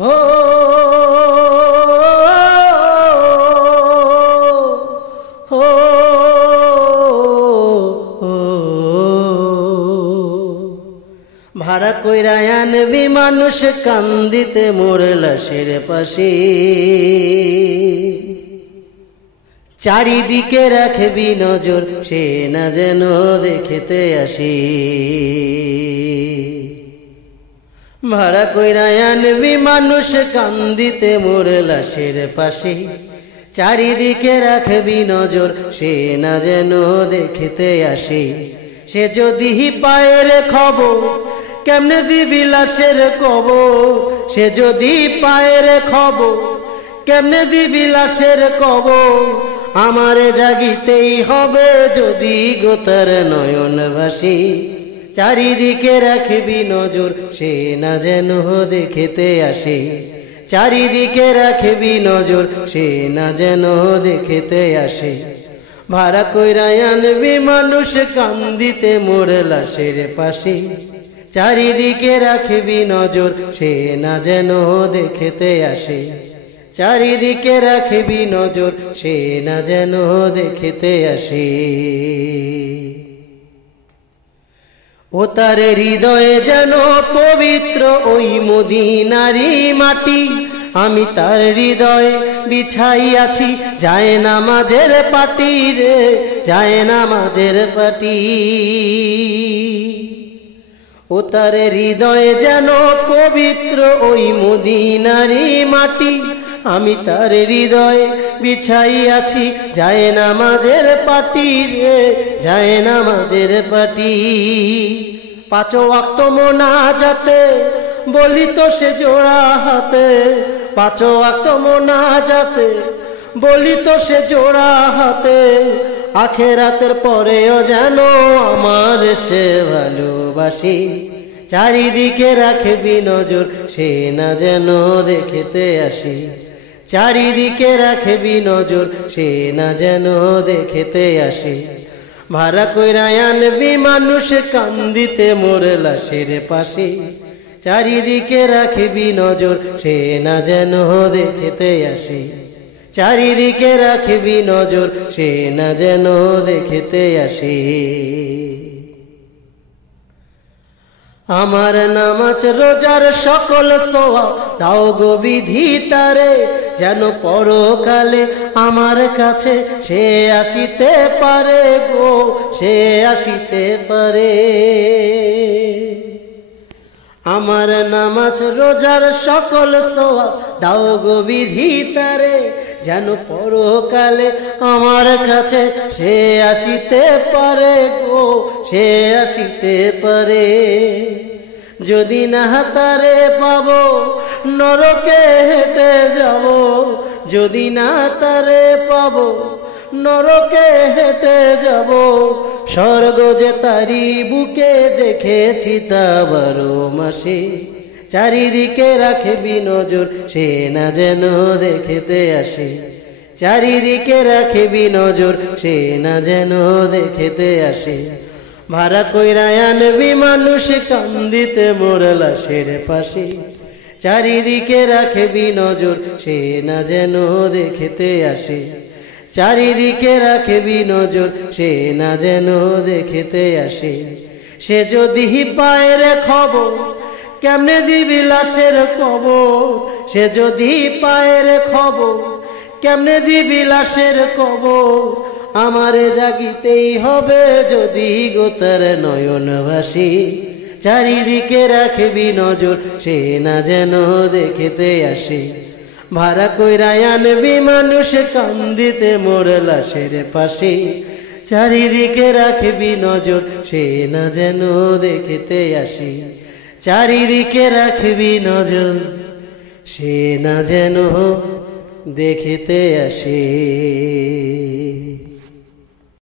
हो हो ভাড়া কইরা আনবি মানুষ কান্দিতে মোর লাশের পাশে চারিদিকে রাখবি নজর সে না যেন দেখতে আসে ভাড়া কইরা আনবি মানুষ কান্দিতে মোর লাশের পাশে চারিদিকে রাখবি নজর সে না যেন দেখতে আসে সে যদি পায়ের খবর কেমনে দিবি লাশের কবর সে যদি পায়ের খবর কেমনে দিবি লাশের কবর আমারে জাগিতেই হবে যদি গোতার নয়ন ভাসি চারিদিকে রাখবি নজর সে না যেন দেখতে আসে চারিদিকে রাখবি নজর সে না যেন দেখতে আসে ভাড়া কইরা আনবি মানুষ কান্দিতে মোর লাশের পাশে চারিদিকে রাখবি নজর সে না যেন দেখতে আসে চারিদিকে রাখবি নজর সে না যেন দেখতে আসে ও তার হৃদয়ে যেন পবিত্র ওই মদিনারি মাটি আমি তার হৃদয়ে বিছাইয়াছি যায় নামাজের পাটি রে যায় নামাজের পাটি ও তার হৃদয়ে যেন পবিত্র ওই মদিনারি মাটি আমি তার হৃদয়ে বিছাইয়াছি যায় নামাজের পাটি রে যায় নামাজের পাটি পাঁচ ওয়াক্ত মোনাজাতে বলি তো সে জোড়া হাতে পাঁচ ওয়াক্ত মোনাজাতে বলি তো সে জোড়া হাতে আখেরাতের পরেও যেন আমার সে ভালোবাসি চারিদিকে রাখবি নজর সে না যেন দেখতে আসে চারিদিকে রাখবি নজর সে না যেন দেখতে আসে ভাড়া কইরা আনবি মানুষ কান্দিতে মোর লাশের পাশে চারিদিকে রাখবি নজর সে না যেন দেখতে আসে চারিদিকে রাখবি নজর সে না যেন দেখতে আসে আমার নামাজ রোজার সকল সোয়া দাও গো বিধিতারে যেন পরকালে আমার কাছে সে আসিতে পারে গো সে আসিতে পারে আমার নামাজ রোজার সকল সোয়া দাও গো বিধিতারে যেন পরকালে আমার কাছে সে আসিতে পারে গো সে আসিতে পারে যদি না তারে পাবো নরকে হেঁটে যাব যদি না তারে পাবো নরকে হেঁটে যাব স্বর্গ যে তারি বুকে দেখেছি তা 12 মাসে চারিদিকে রাখবি নজর সে না যেন দেখতে আসে চারিদিকে রাখবি নজর সে না যেন দেখতে আসে ভাড়া কইরা আনবি মানুষ কান্দিতে মোর লাশের পাশে চারিদিকে রাখবি নজর সে না যেন দেখতে আসে চারিদিকে রাখবি নজর সে না যেন দেখতে আসে সে যদি পায়ের খবর কেমনে দিবি লাশের কবর সে যদি পায়ের খবর কেমনে দিবি লাশের কবর আমারে জাগিতেই হবে যদি গোতার নয়ন ভাসি চারিদিকে রাখবি নজর সে না যেন দেখতে আসে ভাড়া কইরা আনবি মানুষ কান্দিতে মোর লাশের পাশে চারিদিকে রাখবি নজর সে না যেন দেখতে আসে চারিদিকে রাখবি নজর সে না যেন দেখতে আসে।